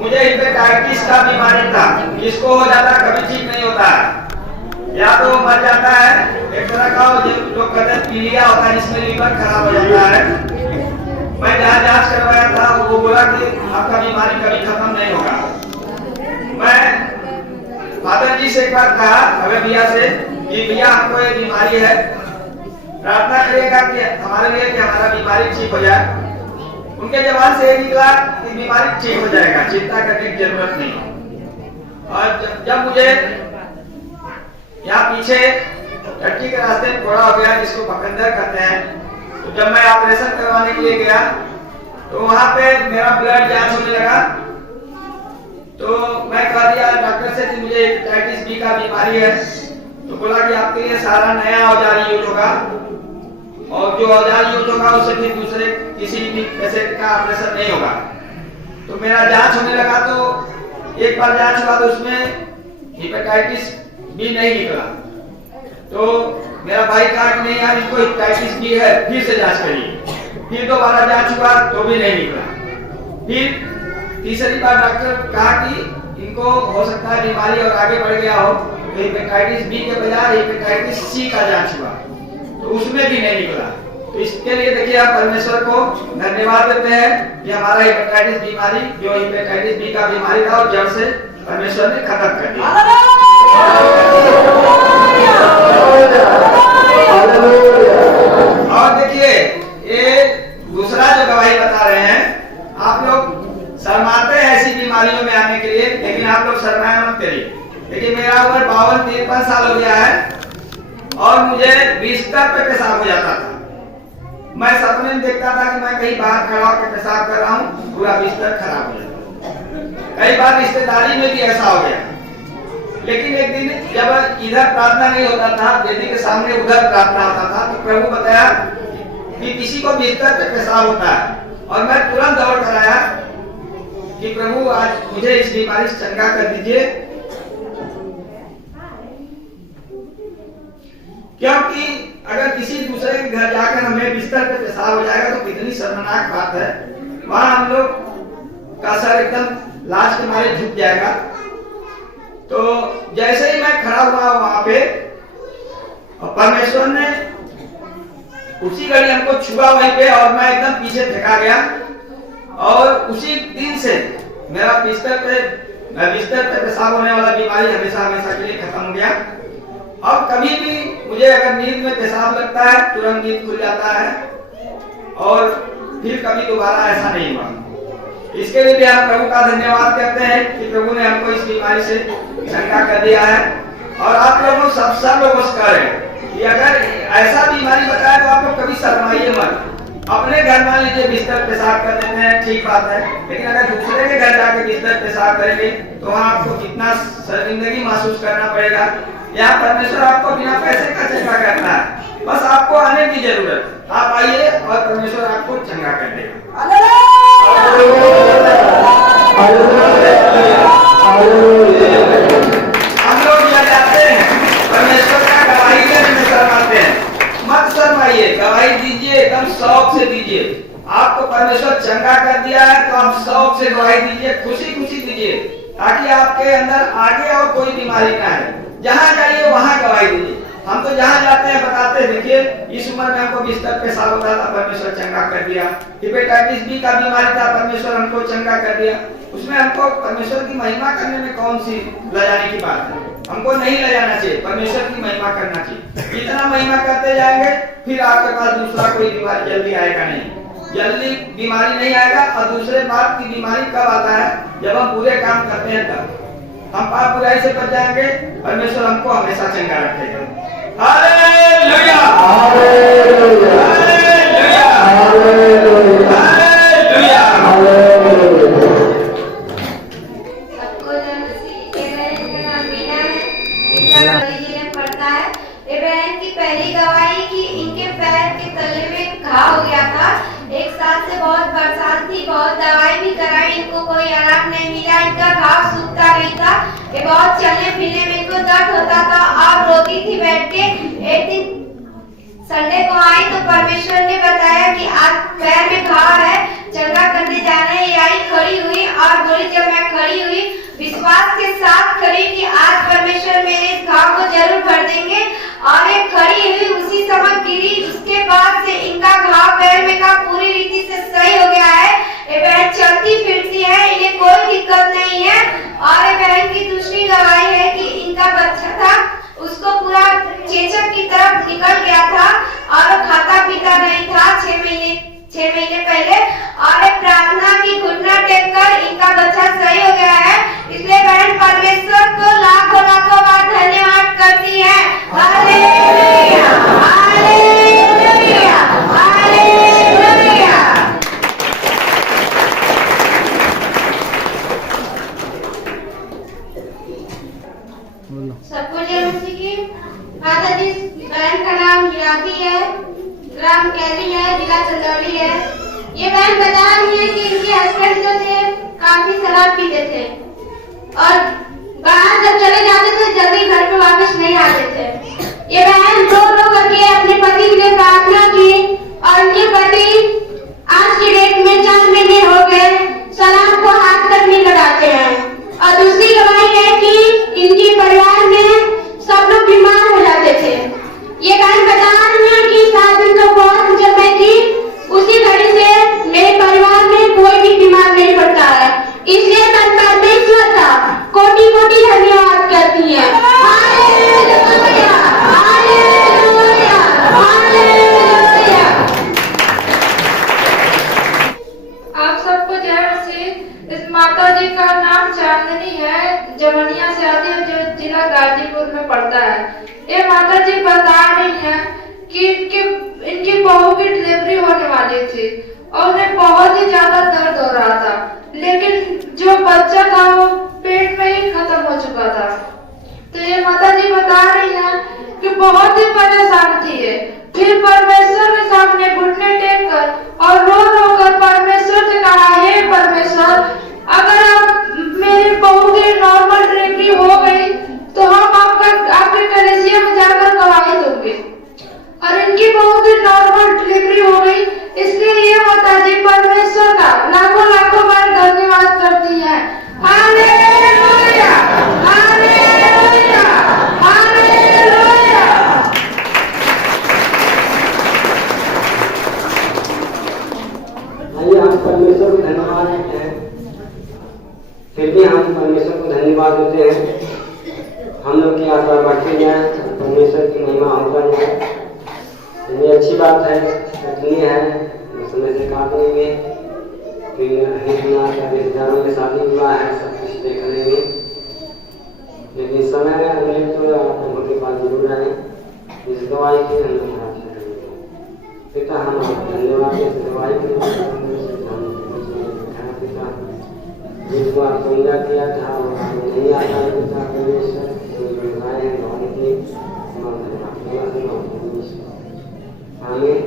मुझे हेपेटाइटिस का बीमारी था, जिसको हो जाता है कभी ठीक नहीं होता है, या तो मर जाता है। एक तरह का जो कहते हैं पीलिया होता है, जिसमें लीवर खराब हो जाता है। मैं जहाँ जांच करवाया था वो बोला कि आपका बीमारी कभी खत्म नहीं होगा। मैं फादर जी से एक बार कहा अगर भैया से कि भैया हमको ये बीमारी है, प्रार्थना करिएगा कि हमारे लिए कि हमारा बीमारी ठीक हो जाए। उनके जवाब से निकला कि बीमारी ठीक हो जाएगा, चिंता करने की जरूरत नहीं। और जब मुझे यहाँ पीछे टट्टी के रास्ते में फोड़ा हो गया, जिसको पकंदर कहते हैं, तो जब मैं ऑपरेशन करवाने के लिए गया तो वहां पे मेरा ब्लड जांच होने लगा। तो मैं कह दिया डॉक्टर से कि मुझे हेपेटाइटिस बी का बीमारी है। तो बोला कि आपके लिए सारा नया औजार यूज होगा, और जो औजार यूज होगा उससे फिर दूसरे किसी भी पेशेंट का ऑपरेशन नहीं होगा। तो मेरा जांच होने लगा, तो एक बार जांच हुआ तो उसमें हेपेटाइटिस बी नहीं निकला। तो मेरा भाई कहा कि नहीं यार, इनको हेपेटाइटिस बी है, फिर से जांच करिए। फिर दोबारा जांच हुआ तो भी नहीं निकला। फिर तीसरी बार डॉक्टर कहा कि इनको हो सकता है बीमारी और आगे बढ़ गया हो, तो हेपेटाइटिस बी के बजाय हेपेटाइटिस सी का जांच हुआ, तो उसमें भी नहीं निकला। तो इसके लिए देखिए आप परमेश्वर को धन्यवाद देते हैं कि हमारा हेपेटाइटिस बीमारी, जो हेपेटाइटिस बी का बीमारी था, और जड़ से परमेश्वर ने खत्म कर दिया। और देखिए ये दूसरा जो गवाही बता रहे हैं, आप लोग शर्माते हैं ऐसी बीमारियों में आने के लिए, लेकिन आप लोग शर्माया मत करिए। देखिए मेरा उम्र 52-53 साल हो गया है और मुझे बिस्तर पे पेशाब हो जाता था। मैं सपने में देखता था कि मैं कहीं बाहर खड़ा होकर पेशाब कर रहा हूँ, पूरा बिस्तर खराब हो जाता। कई बार रिश्तेदारी में भी ऐसा हो गया। लेकिन एक दिन जब इधर प्रार्थना नहीं होता था, यदि के सामने उधर प्रार्थना होता था, तो प्रभु बताया कि किसी को बिस्तर पे पेशाब होता है, और मैं तुरंत दौड़ कर आया कि प्रभु आज मुझे इस बीमारी से चंगा कर दीजिए। क्योंकि अगर किसी दूसरे के घर जाकर हमें बिस्तर पे पेशाब हो जाएगा तो कितनी शर्मनाक बात है। वहां हम लोग का सर एकदम लाज के मारे झुक जाएगा। तो जैसे ही मैं खड़ा हुआ वहां पे, परमेश्वर ने उसी घड़ी हमको छुआ वहीं पे, और मैं एकदम पीछे फेंका गया। और उसी दिन से मेरा बिस्तर पे पेशाब होने वाला बीमारी हमेशा हमेशा के लिए खत्म हो गया। अब कभी भी मुझे अगर नींद में पेशाब लगता है, तुरंत नींद खुल जाता है, और फिर कभी दोबारा ऐसा नहीं हुआ। इसके लिए भी हम प्रभु का धन्यवाद करते हैं कि प्रभु ने हमको इस बीमारी से चंगा कर दिया है। और आप लोगों सब लोगों से करें कि अगर ऐसा बीमारी बताए तो आप लोग कभी शर्माइए मत। अपने घर मान लीजिए बिस्तर पेशाब कर देते हैं, ठीक बात है, लेकिन अगर दूसरे के घर जाके बिस्तर पेशाब करेंगे तो वहाँ आपको कितना शर्मिंदगी महसूस करना पड़ेगा। यहाँ परमेश्वर आपको बिना पैसे का चंगा करना है, बस आपको आने की जरूरत। आप आइए और परमेश्वर आपको चंगा कर देगा। हम लोग यहाँ जाते हैं परमेश्वर का गवाही देने में शर्माते हैं। मत शर्माइए, गवाही दीजिए, एकदम शौक से दीजिए। आपको परमेश्वर चंगा कर दिया है तो आप शौक से गवाही दीजिए, खुशी खुशी दीजिए, ताकि आपके अंदर आगे और कोई बीमारी ना है। जहाँ जाइए वहाँ गवाही दीजिए। हम तो जहाँ जाते हैं बताते हैं, देखिए इस उम्र में हमको बिस्तर पेशाब होता था, परमेश्वर चंगा कर दिया। हेपेटाइटिस बी का बीमारी था, परमेश्वर हमको चंगा कर दिया। उसमें हमको परमेश्वर की महिमा करने में कौन सी ले जाने की बात है? हमको नहीं ले जाना चाहिए, परमेश्वर की महिमा करना चाहिए। जितना महिमा करते जाएंगे फिर आपके पास दूसरा कोई बीमारी जल्दी आएगा नहीं, जल्दी बीमारी नहीं आएगा। और दूसरे बात की बीमारी कब आता है? जब हम बुरे काम करते हैं तब हम पाप बुराई से बच जाएंगे, परमेश्वर हमको हमेशा चंगा रखेगा। Hallelujah, hallelujah, hallelujah, hallelujah. सबको नमस्ते। इब्राहिम का नाम मीना है, इनका परिचय पड़ता है। इब्राहिम की पहली गवाही कि इनके पैर के तले में घाव हो गया था। एक साल से बहुत परेशान थी, बहुत दवाई भी कराई, इनको कोई आराम नहीं मिला। इनका घाव सूखता नहीं था, ये बहुत चलने फिरने में इनको दर्द होता था और रोती थी बैठ के। एक दिन संडे को आई तो परमेश्वर ने बताया कि आज पैर में घाव है, चंगा करने जाना है। ये आई, खड़ी हुई और बोली, जब मैं विश्वास के साथ खड़ी कि आज परमेश्वर मेरे इस घाव को जरूर भर देंगे। और ये खड़ी हुई उसी समय गिरी, उसके बाद से इनका घाव पैर में का पूरी रीति से सही हो गया है। ये बहन चलती फिरती है, इन्हें कोई दिक्कत नहीं है। और ये बहन की दूसरी गवाही है कि इनका बच्चा था, उसको पूरा चेचक की तरफ निकल गया था और खाता पीता नहीं था 6 महीने पहले। और प्रार्थना की घुटना टेक कर इनका बच्चा सही हो गया है। इसलिए बहन परमेश्वर को लाखों लाखों बार धन्यवाद करती है। Hallelujah, hallelujah, hallelujah. सबको जय मसीह की। माता जी, बहन का नाम हीराती है, ग्राम कैली है, जिला चंदौली है। ये बहन बता रही है कि इनके हस्बैंड जो थे काफी शराब पीते थे और बाहर जब चले जाते थे जल्दी घर पे वापस नहीं आते थे। ये बहन रो करके अपने पति के लिए प्रार्थना की और उनके पति आज की डेट में 4 महीने हो गए शराब को हाथ तक नहीं लगाते हैं। और दूसरी गवाही है कि इनके परिवार में सब लोग बीमार हो जाते थे। ये बहन बता रही है कि 7 दिन तो बहुत जब मैं थी उसी घड़ी से मेरे परिवार में कोई भी बीमार नहीं पड़ता है। इसलिए मैं परमेश्वर का कोटि कोटि धन्यवाद करती है। Hallelujah, hallelujah, hallelujah. आप सबको जय मसीह। इस माता जी का नाम चांदनी है, जमनिया से आती है, जो जिला गाजीपुर में पड़ता है। ये माता जी बता रही है कि इनकी बहू की डिलीवरी होने वाली थी और उन्हें बहुत ही ज्यादा दर्द हो रहा था, लेकिन जो बच्चा था वो पेट में ही खत्म हो चुका था। तो ये माता जी बता रही है कि बहुत ही परेशान थी ये। फिर परमेश्वर के सामने घुटने टेक कर और रो कर परमेश्वर से कहा, हे परमेश्वर, अगर आप मेरी बहू की नॉर्मल डिलीवरी हो गई तो हम आपके कलीसिया में जाकर गवाही दोगे। और इनकी बहू की नॉर्मल डिलीवरी हो गई। इसलिए ये माता जी परमेश्वर का लाखों लाखों बार धन्यवाद करती है। Hallelujah, hallelujah, hallelujah. आइए हम परमेश्वर को धन्यवाद देते हैं। फिर भी हम परमेश्वर को धन्यवाद देते हैं। हम लोग की आशा बढ़ती जाए, परमेश्वर की महिमा होता जाए। ये अच्छी बात है, कठिनी है, समय से काट लेंगे। फिर रिश्तेदारों में शादी विवाह है, सब कुछ देख लेंगे। लेकिन समय में अगले तो आप लोगों के पास जरूर आए। इस दवाई की हम लोग पिता हम धन्यवाद इस दवाई के पिता जिसको आप समझा किया था नहीं आता है पिता परमेश्वर आए हैं दवाई की हमें